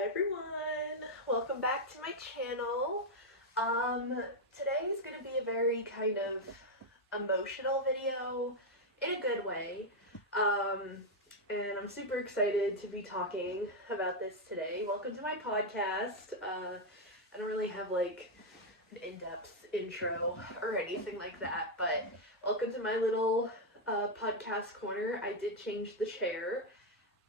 Hi everyone! Welcome back to my channel. Today is going to be a very kind of emotional video in a good way. And I'm super excited to be talking about this today. Welcome to my podcast. I don't really have like an in-depth intro or anything like that, but welcome to my little podcast corner. I did change the chair.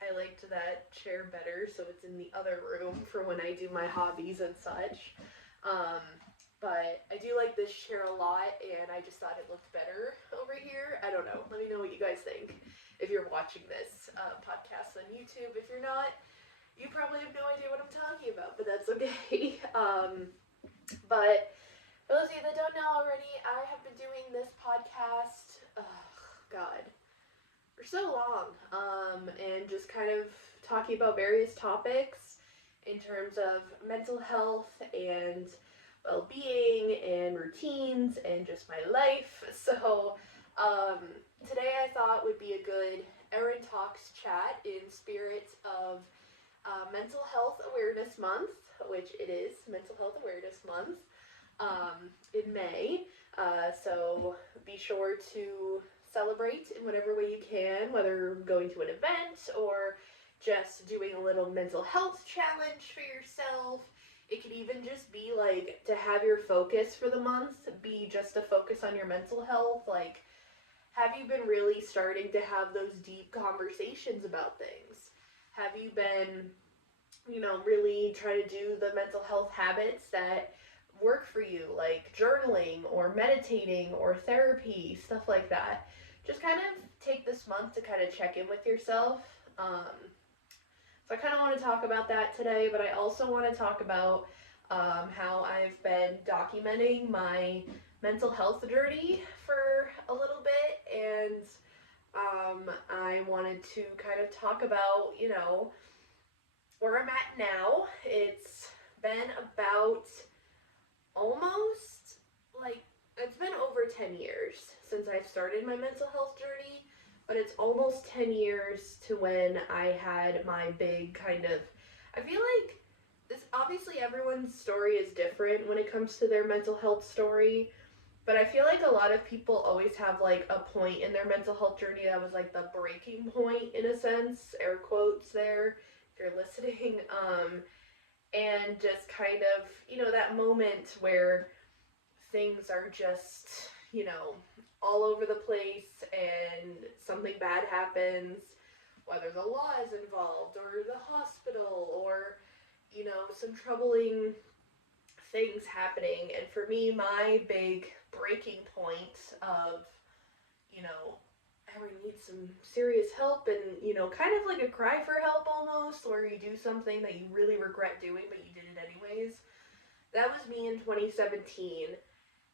I liked that chair better, so it's in the other room for when I do my hobbies and such. But I do like this chair a lot, and I just thought it looked better over here. I don't know. Let me know what you guys think if you're watching this podcast on YouTube. If you're not, you probably have no idea what I'm talking about, but that's okay. But for those of you that don't know already, I have been doing this podcast, God, for so long, and just kind of talking about various topics in terms of mental health and well-being and routines and just my life. So today I thought would be a good Erin Talks chat in spirit of Mental Health Awareness Month, which it is Mental Health Awareness Month in May. So be sure to celebrate in whatever way you can, whether going to an event or just doing a little mental health challenge for yourself. It could even just be like to have your focus for the month be just to focus on your mental health. Like, have you been really starting to have those deep conversations about things? Have you been, really trying to do the mental health habits that work for you, like journaling or meditating or therapy, stuff like that? Just kind of take this month to kind of check in with yourself. So I kind of want to talk about that today, but I also want to talk about how I've been documenting my mental health journey for a little bit, and I wanted to kind of talk about, where I'm at now. It's been about almost, it's been over 10 years since I started my mental health journey, but it's almost 10 years to when I had my big kind of, I feel like this, obviously everyone's story is different when it comes to their mental health story, but I feel like a lot of people always have like a point in their mental health journey that was like the breaking point, in a sense, air quotes there, if you're listening, and just kind of, that moment where things are just, all over the place and something bad happens, whether the law is involved or the hospital or, some troubling things happening. And for me, my big breaking point of, Erin needs some serious help, and, kind of like a cry for help almost, where you do something that you really regret doing, but you did it anyways. That was me in 2017.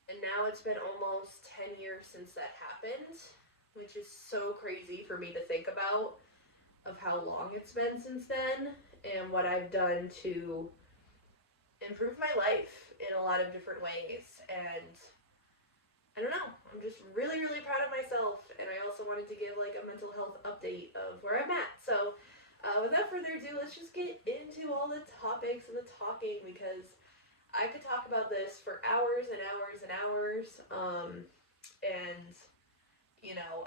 And now it's been almost 10 years since that happened, which is so crazy for me to think about, of how long it's been since then and what I've done to improve my life in a lot of different ways. And I don't know, I'm just really, really proud of myself. And I also wanted to give like a mental health update of where I'm at. So without further ado, let's just get into all the topics and the talking, because I could talk about this for hours and hours and hours, and,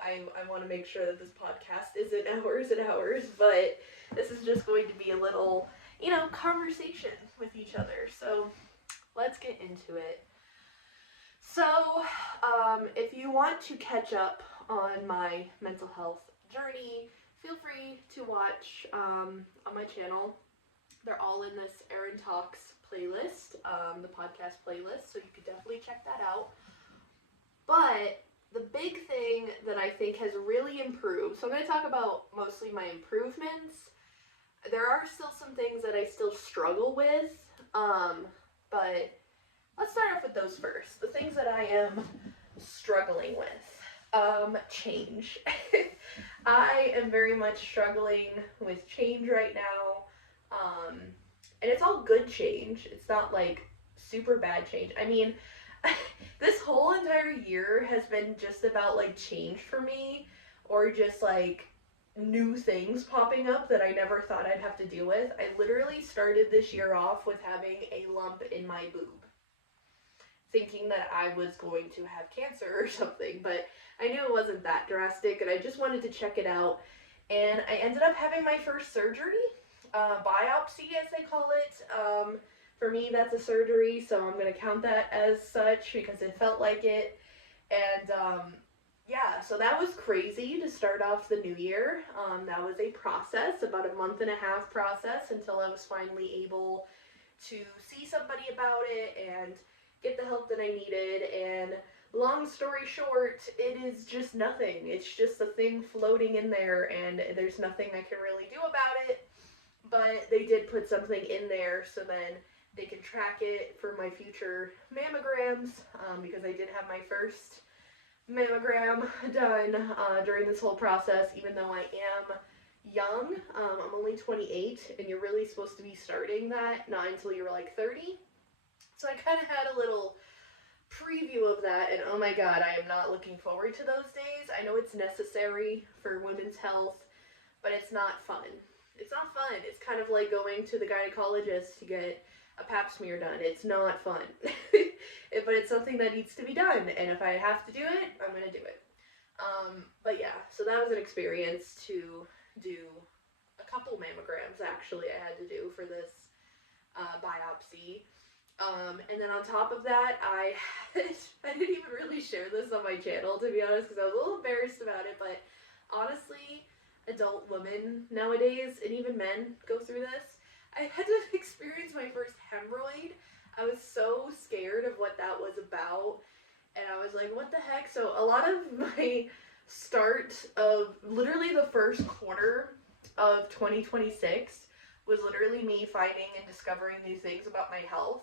I want to make sure that this podcast isn't hours and hours, but this is just going to be a little, conversation with each other. So let's get into it. So if you want to catch up on my mental health journey, feel free to watch on my channel. They're all in this Erin Talks playlist, the podcast playlist, so you could definitely check that out. But the big thing that I think has really improved, so I'm going to talk about mostly my improvements. There are still some things that I still struggle with, but let's start off with those first. The things that I am struggling with. Change. I am very much struggling with change right now. And it's all good change. It's not like super bad change. I mean, this whole entire year has been just about like change for me, or just like new things popping up that I never thought I'd have to deal with. I literally started this year off with having a lump in my boob, thinking that I was going to have cancer or something, but I knew it wasn't that drastic, and I just wanted to check it out. And I ended up having my first surgery, biopsy as they call it. For me, that's a surgery, so I'm going to count that as such because it felt like it. And yeah, so that was crazy to start off the new year. That was a process, about a month and a half process, until I was finally able to see somebody about it and get the help that I needed. And long story short, it is just nothing. It's just a thing floating in there, and there's nothing I can really do about it. But they did put something in there so then they can track it for my future mammograms, because I did have my first mammogram done during this whole process, even though I am young. I'm only 28, and you're really supposed to be starting that not until you're like 30. So I kind of had a little preview of that, and oh my god, I am not looking forward to those days. I know it's necessary for women's health, but it's not fun. It's not fun. It's kind of like going to the gynecologist to get a pap smear done. It's not fun. But it's something that needs to be done, and if I have to do it, I'm going to do it. But yeah, so that was an experience to do a couple mammograms, actually, I had to do for this biopsy. And then on top of that, I didn't even really share this on my channel, to be honest, because I was a little embarrassed about it, but honestly, adult women nowadays, and even men, go through this. I had to experience my first hemorrhoid. I was so scared of what that was about, and I was like, what the heck? So a lot of my start of literally the first quarter of 2026 was literally me finding and discovering new things about my health.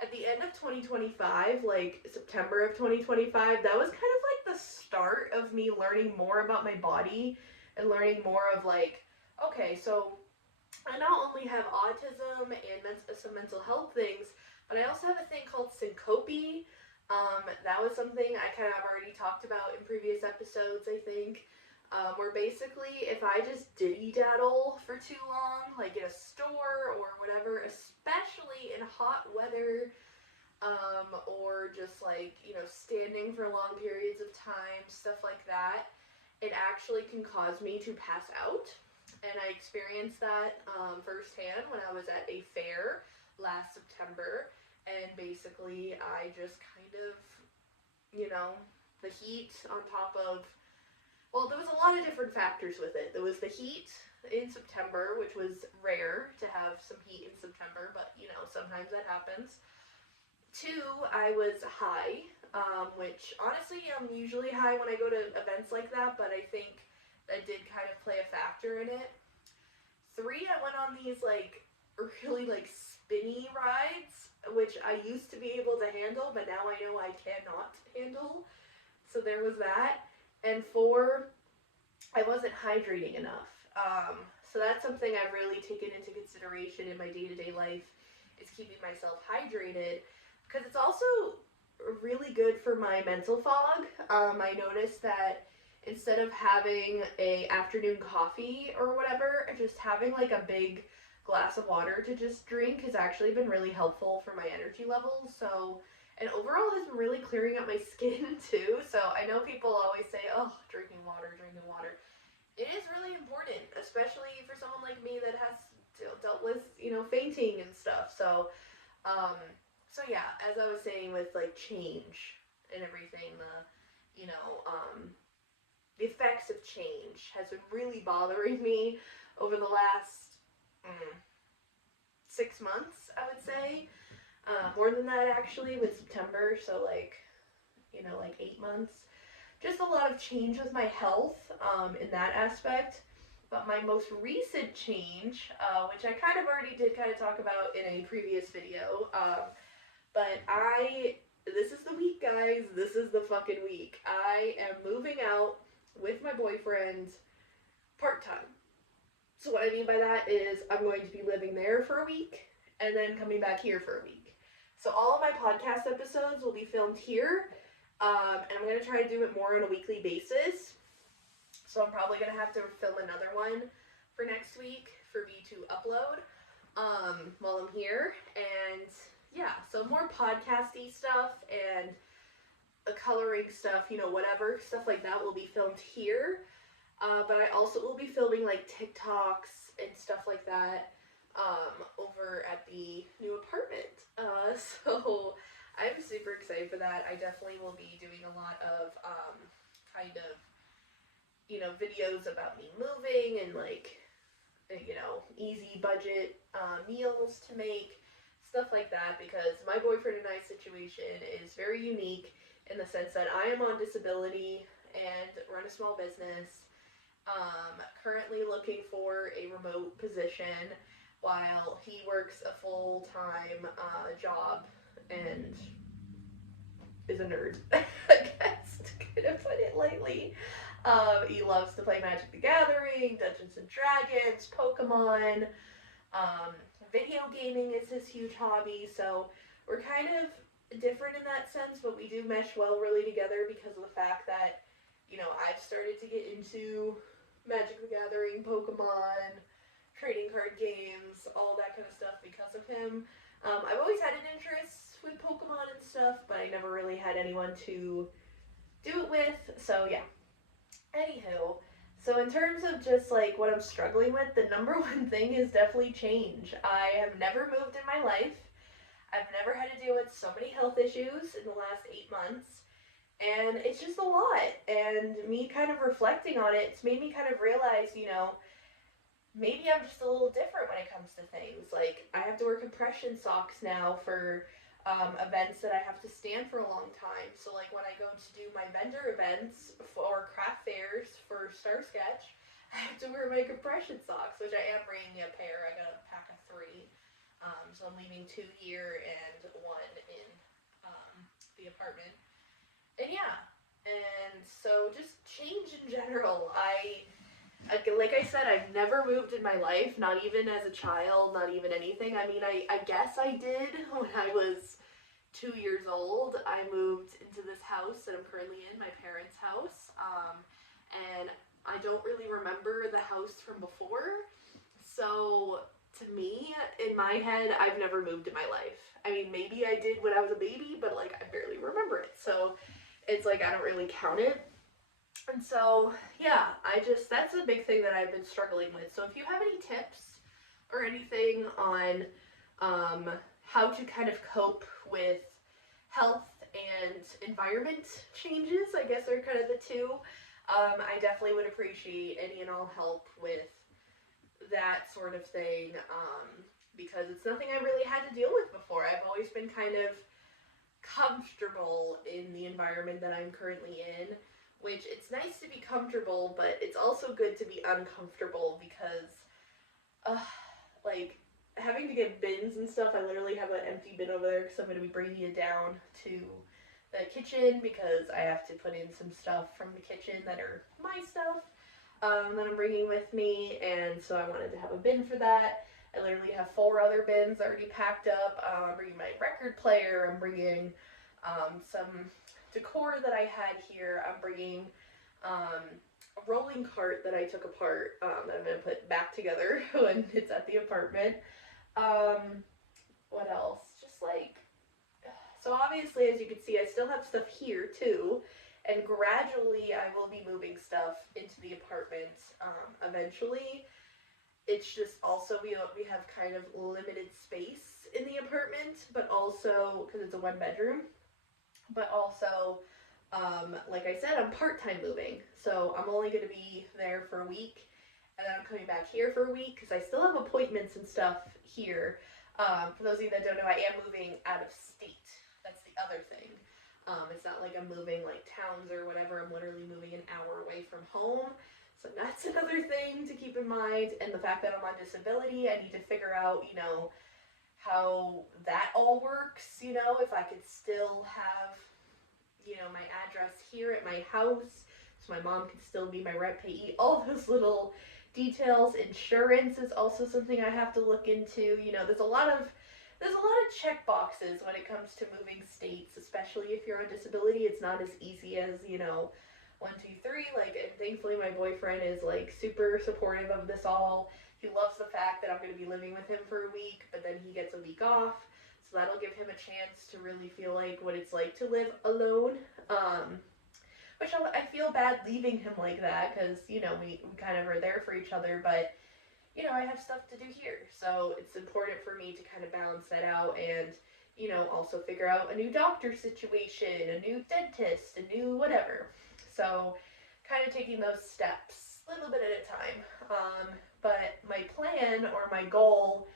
At the end of 2025, like September of 2025, that was kind of like the start of me learning more about my body and learning more of like, okay, so I not only have autism and some mental health things, but I also have a thing called syncope. That was something I kind of already talked about in previous episodes, I think. Where basically, if I just diddy-daddle for too long, like in a store or whatever, especially in hot weather, or just like, standing for long periods of time, stuff like that, it actually can cause me to pass out. And I experienced that firsthand when I was at a fair last September, and basically I just kind of, the heat on top of, well, there was a lot of different factors with it. There was the heat in September, which was rare to have some heat in September, but, sometimes that happens. 2, I was high, which honestly, I'm usually high when I go to events like that, but I think that did kind of play a factor in it. 3, I went on these, really, spinny rides, which I used to be able to handle, but now I know I cannot handle. So there was that. And 4, I wasn't hydrating enough. So that's something I've really taken into consideration in my day-to-day life, is keeping myself hydrated, because it's also really good for my mental fog. I noticed that instead of having a afternoon coffee or whatever, just having like a big glass of water to just drink has actually been really helpful for my energy levels. So, and overall has been really clearing up my skin too. So I know people always say, oh, drinking water. It is really important, especially for someone like me that has dealt with, fainting and stuff. So, so yeah, as I was saying with like change and everything, the effects of change has been really bothering me over the last 6 months, I would say. More than that, actually, with September, so like 8 months. Just a lot of change with my health, in that aspect. But my most recent change, which I kind of already did kind of talk about in a previous video, but this is the week, guys. This is the fucking week. I am moving out with my boyfriend part-time. So what I mean by that is I'm going to be living there for a week and then coming back here for a week. So all of my podcast episodes will be filmed here, and I'm going to try to do it more on a weekly basis. So I'm probably going to have to film another one for next week for me to upload while I'm here. And yeah, so more podcasty stuff and coloring stuff, whatever, stuff like that will be filmed here. But I also will be filming like TikToks and stuff like that over at the new apartment. So I'm super excited for that. I definitely will be doing a lot of kind of, videos about me moving and like, easy budget meals to make, stuff like that, because my boyfriend and I situation is very unique in the sense that I am on disability and run a small business. Currently looking for a remote position while he works a full-time job and is a nerd, I guess, to kind of put it lightly. He loves to play Magic the Gathering, Dungeons and Dragons, Pokemon. Video gaming is his huge hobby, so we're kind of different in that sense, but we do mesh well really together because of the fact that, I've started to get into Magic the Gathering, Pokemon, trading card games, all that kind of stuff because of him. I've always had an interest with Pokemon and stuff, but I never really had anyone to do it with, so yeah. Anywho, so in terms of just like what I'm struggling with, the number one thing is definitely change. I have never moved in my life. I've never had to deal with so many health issues in the last 8 months. And it's just a lot. And me kind of reflecting on it, it's made me kind of realize, maybe I'm just a little different when it comes to things. Like, I have to wear compression socks now for events that I have to stand for a long time. So, like, when I go to do my vendor events or craft fairs for Star Sketch, I have to wear my compression socks, which I am bringing a pair. I got a pack of 3. So I'm leaving 2 here and 1 in the apartment. And yeah, and so just change in general. Like I said, I've never moved in my life, not even as a child, not even anything. I mean, I guess I did when I was 2 years old. I moved into this house that I'm currently in, my parents' house, and I don't really remember the house from before. So to me, in my head, I've never moved in my life. I mean, maybe I did when I was a baby, but like I barely remember it. So it's like I don't really count it. And so, yeah, that's a big thing that I've been struggling with. So if you have any tips or anything on how to kind of cope with health and environment changes, I guess are kind of the two, I definitely would appreciate any and all help with that sort of thing, because it's nothing I really had to deal with before. I've always been kind of comfortable in the environment that I'm currently in, which it's nice to be comfortable, but it's also good to be uncomfortable because, like, having to get bins and stuff, I literally have an empty bin over there because I'm going to be bringing it down to the kitchen because I have to put in some stuff from the kitchen that are my stuff that I'm bringing with me, and so I wanted to have a bin for that. I literally have 4 other bins already packed up. I'm bringing my record player, I'm bringing some decor that I had here, I'm bringing a rolling cart that I took apart that I'm going to put back together when it's at the apartment. What else? Just like, so obviously, as you can see, I still have stuff here too, and gradually I will be moving stuff into the apartment eventually. It's just also we have kind of limited space in the apartment, but also because it's a 1-bedroom, but also like I said, I'm part-time moving, so I'm only going to be there for a week, and then I'm coming back here for a week because I still have appointments and stuff here. For those of you that don't know, I am moving out of state. That's the other thing. It's not like I'm moving like towns or whatever. I'm literally moving an hour away from home. So that's another thing to keep in mind. And the fact that I'm on disability, I need to figure out, how that all works, if I could still have, my address here at my house, so my mom could still be my rent payee, all those little details. Insurance is also something I have to look into. There's a lot of check boxes when it comes to moving states, especially if you're on disability. It's not as easy as, one, two, three. Like, and thankfully my boyfriend is like super supportive of this all. He loves the fact that I'm going to be living with him for a week, but then he gets a week off. So that'll give him a chance to really feel like what it's like to live alone. Which I feel bad leaving him like that because, you know, we kind of are there for each other, but, you know, I have stuff to do here. So it's important for me to kind of balance that out and, you know, also figure out a new doctor situation, a new dentist, a new whatever. So kind of taking those steps a little bit at a time. But my plan or my goal,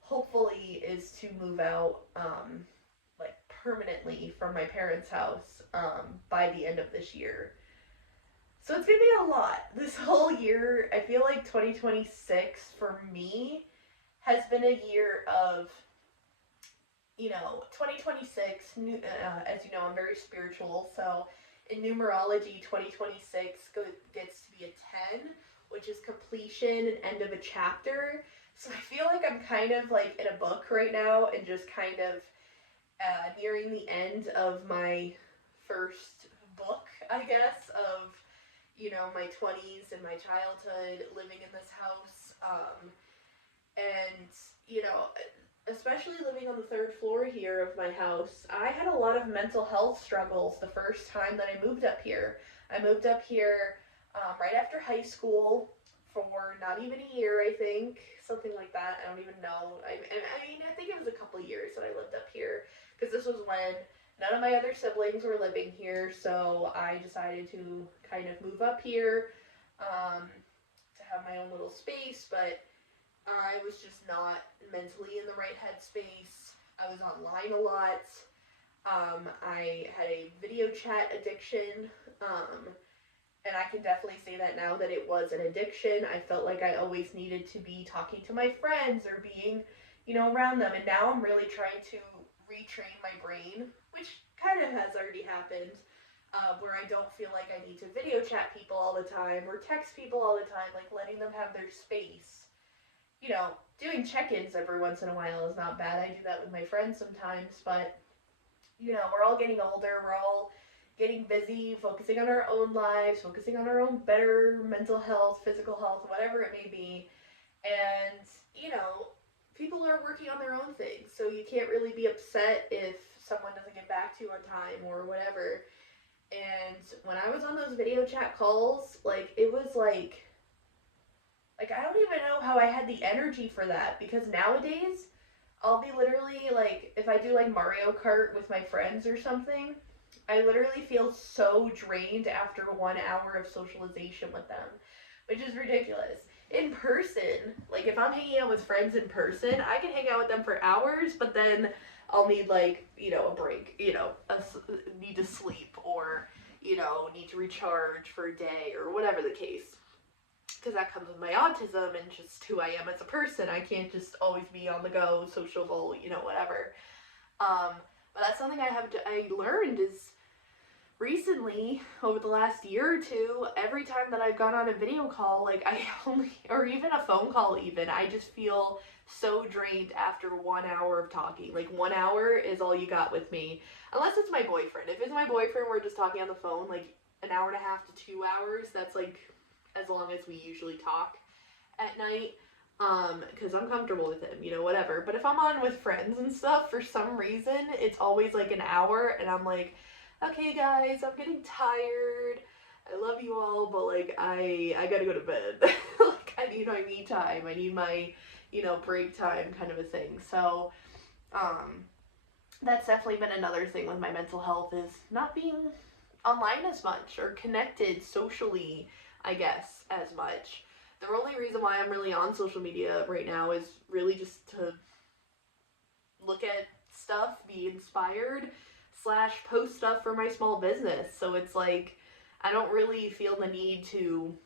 hopefully, is to move out like permanently from my parents' house by the end of this year. So it's gonna be a lot. This whole year, I feel like 2026 for me has been a year of, you know, 2026, as you know, I'm very spiritual, so in numerology, 2026 gets to be a 10, which is completion and end of a chapter. So I feel like I'm kind of like in a book right now and just kind of nearing the end of my first book, I guess, of, you know, my 20s and my childhood living in this house. And, you know, especially living on the third floor here of my house, I had a lot of mental health struggles the first time that I moved up here. I moved up here right after high school for not even a year, I think, something like that. I don't even know. I mean, I think it was a couple years that I lived up here because this was when none of my other siblings were living here, so I decided to kind of move up here to have my own little space, but I was just not mentally in the right headspace. I was online a lot. I had a video chat addiction, and I can definitely say that now that it was an addiction. I felt like I always needed to be talking to my friends or being, you know, around them, and now I'm really trying to retrain my brain, which kind of has already happened, where I don't feel like I need to video chat people all the time or text people all the time, like letting them have their space. You know, doing check-ins every once in a while is not bad. I do that with my friends sometimes, but, you know, we're all getting older. We're all getting busy, focusing on our own lives, focusing on our own better mental health, physical health, whatever it may be. And, you know, people are working on their own things, so you can't really be upset if someone doesn't get back to you on time or whatever. And when I was on those video chat calls, like, it was like I don't even know how I had the energy for that, because nowadays I'll be literally like, if I do like Mario Kart with my friends or something, I literally feel so drained after 1 hour of socialization with them, which is ridiculous. In person, like if I'm hanging out with friends in person, I can hang out with them for hours, but then I'll need like, you know, a break, you know, need to sleep or, you know, need to recharge for a day or whatever the case. Because that comes with my autism and just who I am as a person. I can't just always be on the go, sociable, you know, whatever. But that's something I learned is recently, over the last year or two, every time that I've gone on a video call, like or even a phone call even, I just feel so drained after 1 hour of talking. Like 1 hour is all you got with me. Unless it's my boyfriend. If it's my boyfriend, we're just talking on the phone, like an hour and a half to 2 hours. That's like as long as we usually talk at night, because I'm comfortable with him, you know, whatever. But if I'm on with friends and stuff, for some reason, it's always like an hour, and I'm like, okay, guys, I'm getting tired. I love you all, but like, I gotta go to bed. Like, I need my me time. I need my, you know, break time kind of a thing. So, that's definitely been another thing with my mental health is not being online as much or connected socially, I guess, as much. The only reason why I'm really on social media right now is really just to look at stuff, be inspired, / post stuff for my small business. So it's like, I don't really feel the need to,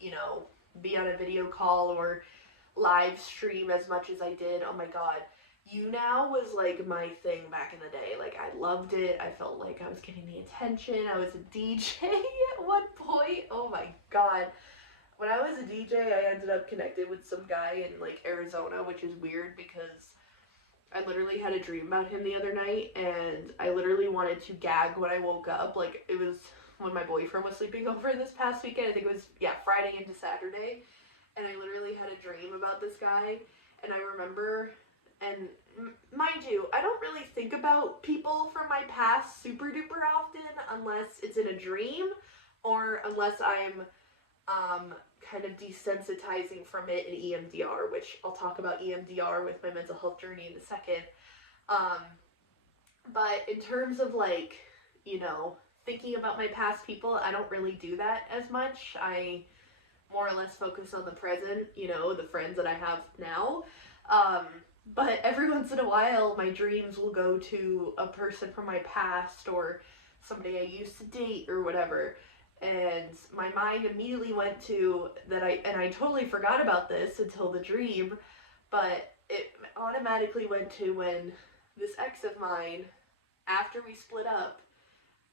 you know, be on a video call or live stream as much as I did. Oh my god. You Now was like my thing back in the day. Like, I loved it. I felt like I was getting the attention. I was a DJ at one point. Oh my god. When I was a DJ, I ended up connected with some guy in like Arizona, which is weird because I literally had a dream about him the other night, and I literally wanted to gag when I woke up. Like, it was when my boyfriend was sleeping over this past weekend. I think it was, yeah, Friday into Saturday. And I literally had a dream about this guy. And I remember, and mind you, I don't really think about people from my past super duper often unless it's in a dream or unless I'm kind of desensitizing from it in EMDR, which I'll talk about EMDR with my mental health journey in a second. But in terms of like, you know, thinking about my past people, I don't really do that as much. I more or less focus on the present, you know, the friends that I have now. But every once in a while, my dreams will go to a person from my past or somebody I used to date or whatever. And my mind immediately went to that and I totally forgot about this until the dream, but it automatically went to when this ex of mine, after we split up,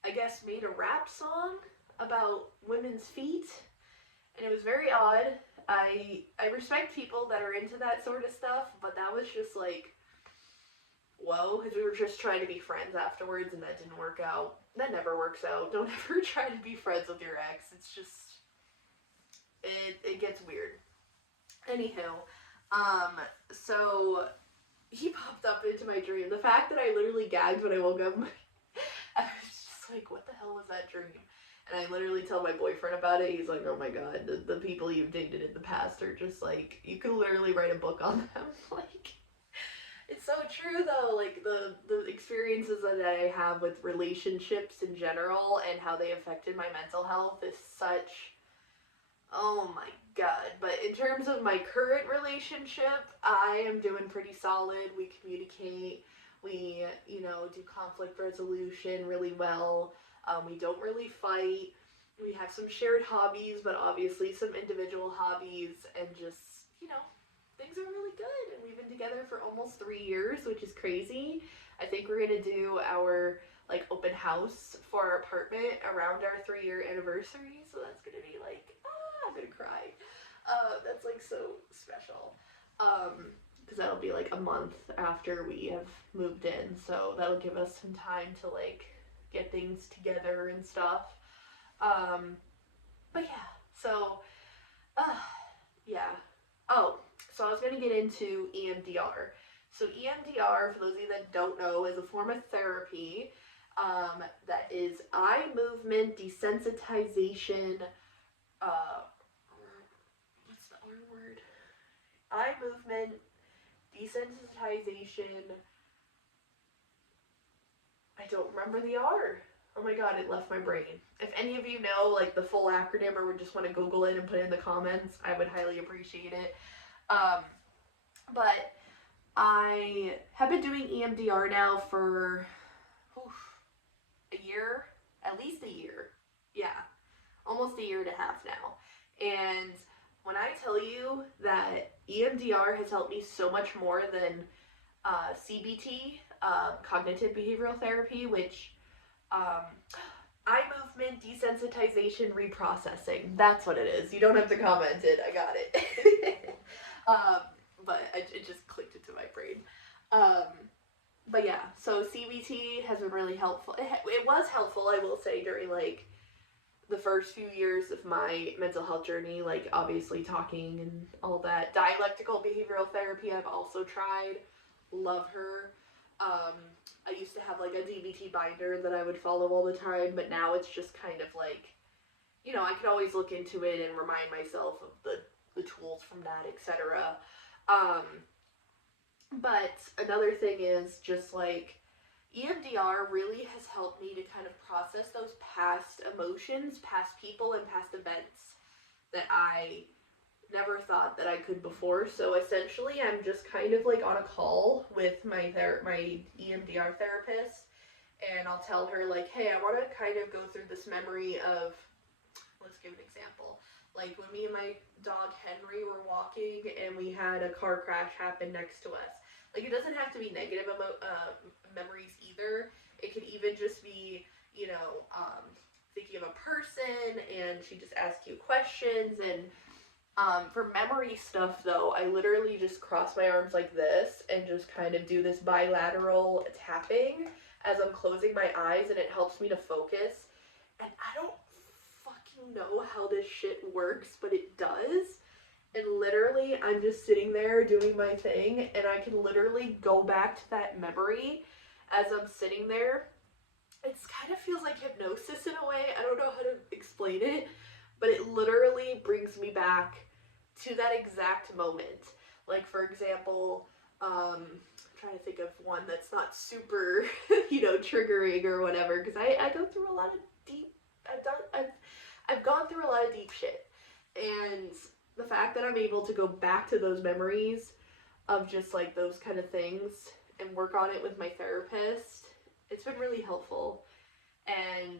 I guess made a rap song about women's feet. And it was very odd. I respect people that are into that sort of stuff, but that was just like, whoa, because we were just trying to be friends afterwards and that didn't work out. That never works out. Don't ever try to be friends with your ex. It's just, it gets weird. Anywho, so he popped up into my dream. The fact that I literally gagged when I woke up, I was just like, what the hell was that dream? And I literally tell my boyfriend about it. He's like, oh my god, the people you've dated in the past are just like, you can literally write a book on them. Like, it's so true though, like the experiences that I have with relationships in general and how they affected my mental health is such, oh my god. But in terms of my current relationship, I am doing pretty solid. We communicate, we, you know, do conflict resolution really well. We don't really fight. We have some shared hobbies, but obviously some individual hobbies, and just, you know, things are really good. And we've been together for almost 3 years, which is crazy. I think we're gonna do our like open house for our apartment around our 3-year anniversary. So that's gonna be like, I'm gonna cry. That's like so special. Because that'll be like a month after we have moved in. So that'll give us some time to like get things together and stuff. But yeah, so, yeah. Oh, so I was going to get into EMDR. So EMDR, for those of you that don't know, is a form of therapy that is eye movement desensitization, what's the R word? Eye movement desensitization, I don't remember the R. Oh my god, it left my brain. If any of you know like the full acronym or would just want to Google it and put it in the comments, I would highly appreciate it. But I have been doing EMDR now for a year, at least a year. Yeah, almost a year and a half now. And when I tell you that EMDR has helped me so much more than CBT, cognitive behavioral therapy, which eye movement desensitization reprocessing, that's what it is. You don't have to comment it, I got it. But it just clicked into my brain. But yeah, so CBT has been really helpful. It was helpful, I will say, during like the first few years of my mental health journey, like obviously talking and all that. Dialectical behavioral therapy I've also tried. Love her. I used to have like a DBT binder that I would follow all the time, but now it's just kind of like, you know, I can always look into it and remind myself of the tools from that, etc. But another thing is just like EMDR really has helped me to kind of process those past emotions, past people, and past events that I never thought that I could before. So essentially, I'm just kind of like on a call with my EMDR therapist, and I'll tell her like, hey, I want to kind of go through this memory of, let's give an example. Like when me and my dog Henry were walking and we had a car crash happen next to us. Like it doesn't have to be negative memories either. It could even just be, you know, thinking of a person and she just asks you questions. And for memory stuff though, I literally just cross my arms like this and just kind of do this bilateral tapping as I'm closing my eyes, and it helps me to focus. And I don't fucking know how this shit works, but it does. And literally, I'm just sitting there doing my thing, and I can literally go back to that memory as I'm sitting there. It kind of feels like hypnosis in a way. I don't know how to explain it, but it literally brings me back to that exact moment. Like, for example, I'm trying to think of one that's not super, triggering or whatever, because I go through a lot of deep, I've gone through a lot of deep shit. And the fact that I'm able to go back to those memories of just like those kind of things and work on it with my therapist, it's been really helpful. And,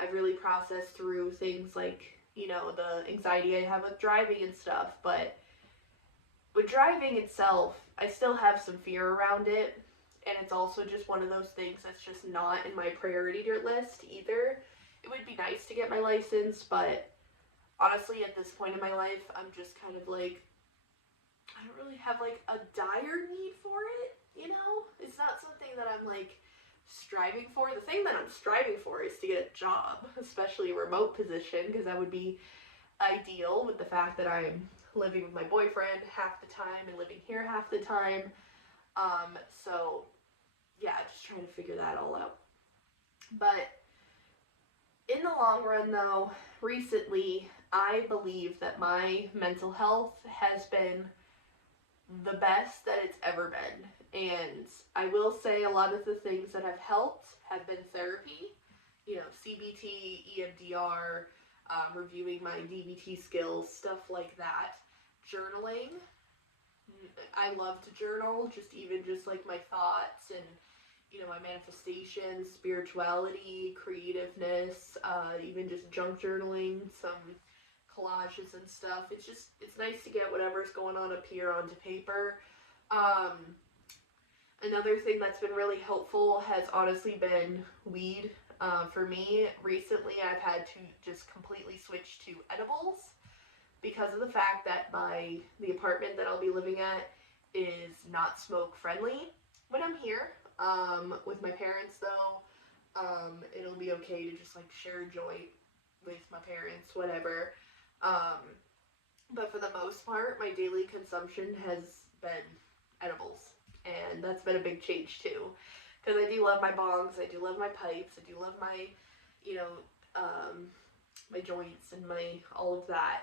I've really processed through things like, the anxiety I have with driving and stuff. But with driving itself, I still have some fear around it. And it's also just one of those things that's just not in my priority list either. It would be nice to get my license, but honestly, at this point in my life, I'm just kind of like, I don't really have like a dire need for it, It's not something that I'm like striving for. The thing that I'm striving for is to get a job, especially a remote position, because that would be ideal with the fact that I'm living with my boyfriend half the time and living here half the time. So yeah, just trying to figure that all out. But in the long run though, recently I believe that my mental health has been the best that it's ever been. And I will say a lot of the things that have helped have been therapy, CBT, EMDR, reviewing my DBT skills, stuff like that. Journaling. I love to journal, just like my thoughts and, my manifestations, spirituality, creativeness, even just junk journaling, some collages and stuff. It's nice to get whatever's going on up here onto paper. Another thing that's been really helpful has honestly been weed. For me, recently I've had to just completely switch to edibles because of the fact that the apartment that I'll be living at is not smoke friendly when I'm here. With my parents though, it'll be okay to just like share a joint with my parents, whatever. But for the most part, my daily consumption has been edibles. And that's been a big change too. Because I do love my bongs, I do love my pipes, I do love my, my joints and all of that.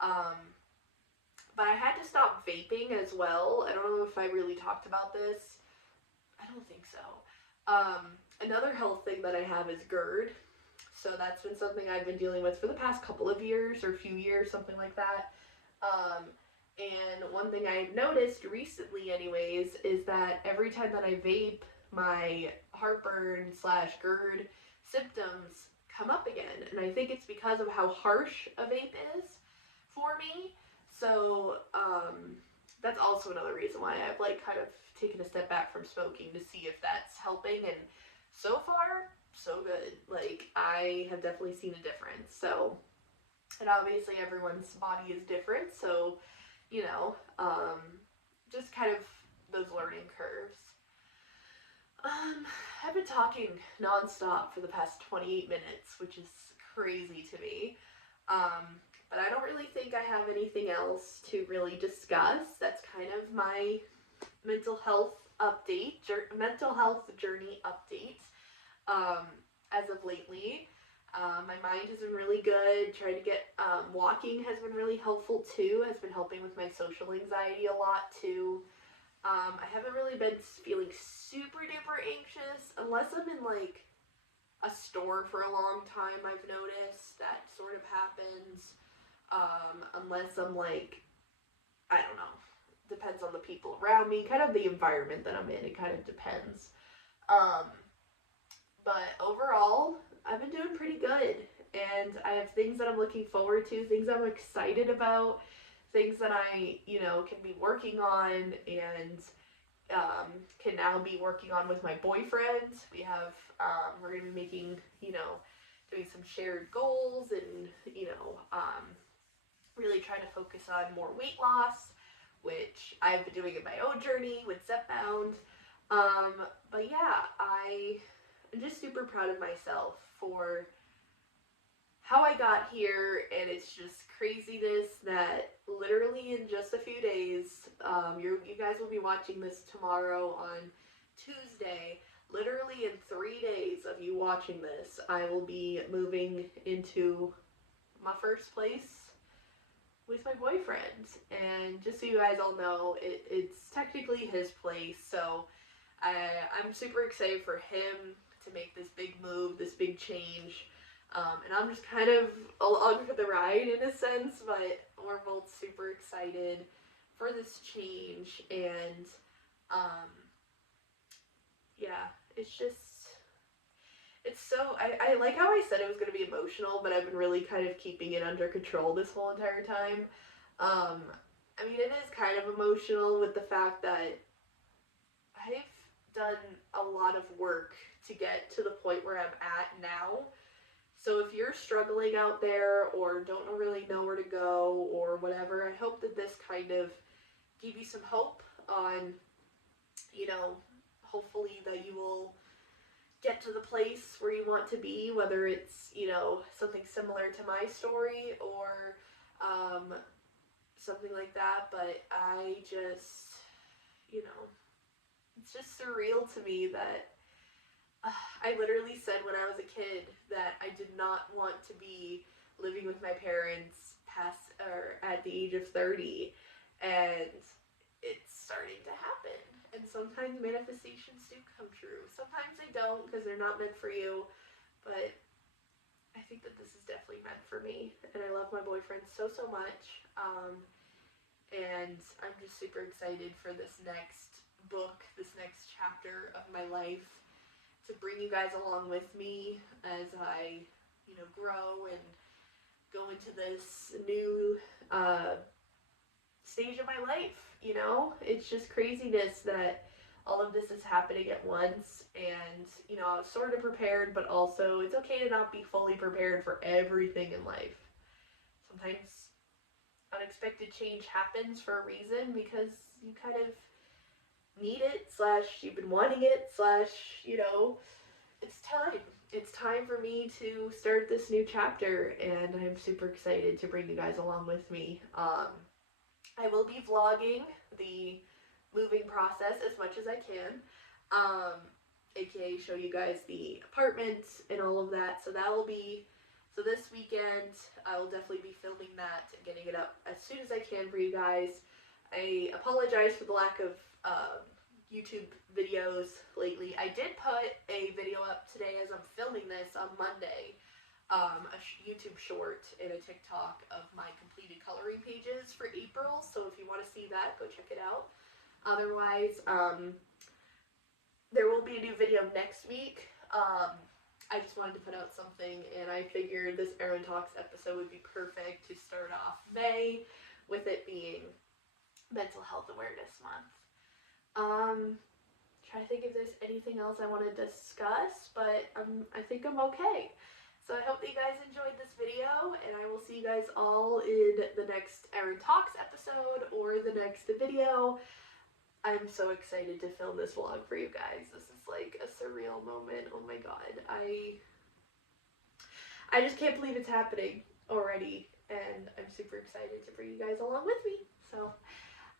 But I had to stop vaping as well. I don't know if I really talked about this. I don't think so. Another health thing that I have is GERD. So that's been something I've been dealing with for the past couple of years or few years, something like that. And one thing I've noticed recently anyways is that every time that I vape, my heartburn / GERD symptoms come up again. And I think it's because of how harsh a vape is for me. So that's also another reason why I've like kind of taken a step back from smoking to see if that's helping. And so far, so good. Like, I have definitely seen a difference. So, and obviously everyone's body is different, so, just kind of those learning curves. I've been talking nonstop for the past 28 minutes, which is crazy to me. But I don't really think I have anything else to really discuss. That's kind of my mental health mental health journey update. As of lately, my mind has been really good. Trying to get walking has been really helpful too. Has been helping with my social anxiety a lot too. I haven't really been feeling super duper anxious unless I'm in like a store for a long time. I've noticed that sort of happens. Unless I'm like, I don't know, depends on the people around me, kind of the environment that I'm in. It kind of depends. But overall, I've been doing pretty good, and I have things that I'm looking forward to, things I'm excited about, things that I, can be working on, and can now be working on with my boyfriend. We're going to be making, doing some shared goals, and, really trying to focus on more weight loss, which I've been doing in my own journey with Zepbound. But yeah, I'm just super proud of myself for how I got here, and it's just craziness that literally in just a few days, you guys will be watching this tomorrow on Tuesday. Literally in 3 days of you watching this, I will be moving into my first place with my boyfriend. And just so you guys all know, it's technically his place, so I'm super excited for him to make this big move, this big change. And I'm just kind of along for the ride in a sense, but we're both super excited for this change. And yeah, it's just, it's so, I like how I said it was going to be emotional, but I've been really kind of keeping it under control this whole entire time. I mean, it is kind of emotional with the fact that I've done a lot of work to get to the point where I'm at now. So if you're struggling out there or don't really know where to go or whatever, I hope that this kind of gave you some hope on, you know, hopefully that you will get to the place where you want to be, whether it's, you know, something similar to my story or something like that. But I just, you know, it's just surreal to me that I literally said when I was a kid that I did not want to be living with my parents past or at the age of 30, and it's starting to happen. And sometimes manifestations do come true. Sometimes they don't because they're not meant for you, but I think that this is definitely meant for me, and I love my boyfriend so much. And I'm just super excited for this next book, this next chapter of my life, to bring you guys along with me as I, you know, grow and go into this new stage of my life. You know, it's just craziness that all of this is happening at once. And, you know, I was sort of prepared, but also it's okay to not be fully prepared for everything in life. Sometimes unexpected change happens for a reason because you kind of need it, slash you've been wanting it, slash, you know, it's time. It's time for me to start this new chapter, and I'm super excited to bring you guys along with me. I will be vlogging the moving process as much as I can, aka show you guys the apartment and all of that. So that will be, so this weekend I will definitely be filming that and getting it up as soon as I can for you guys. I apologize for the lack of YouTube videos lately. I did put a video up today as I'm filming this on Monday, a YouTube short and a TikTok of my completed coloring pages for April. So if you want to see that, go check it out. Otherwise, there will be a new video next week. I just wanted to put out something, and I figured this Erin Talks episode would be perfect to start off May, with it being Mental Health Awareness Month. Trying to think if there's anything else I want to discuss, but I think I'm okay. So I hope that you guys enjoyed this video, and I will see you guys all in the next Erin Talks episode or the next video. I'm so excited to film this vlog for you guys. This is like a surreal moment. Oh my god. I just can't believe it's happening already, and I'm super excited to bring you guys along with me. So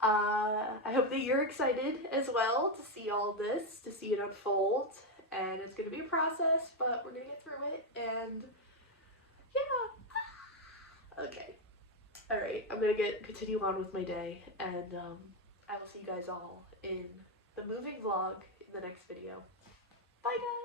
I hope that you're excited as well to see all this, to see it unfold, and it's going to be a process, but we're going to get through it, and yeah. Okay. Alright, I'm going to continue on with my day, and I will see you guys all in the moving vlog in the next video. Bye guys!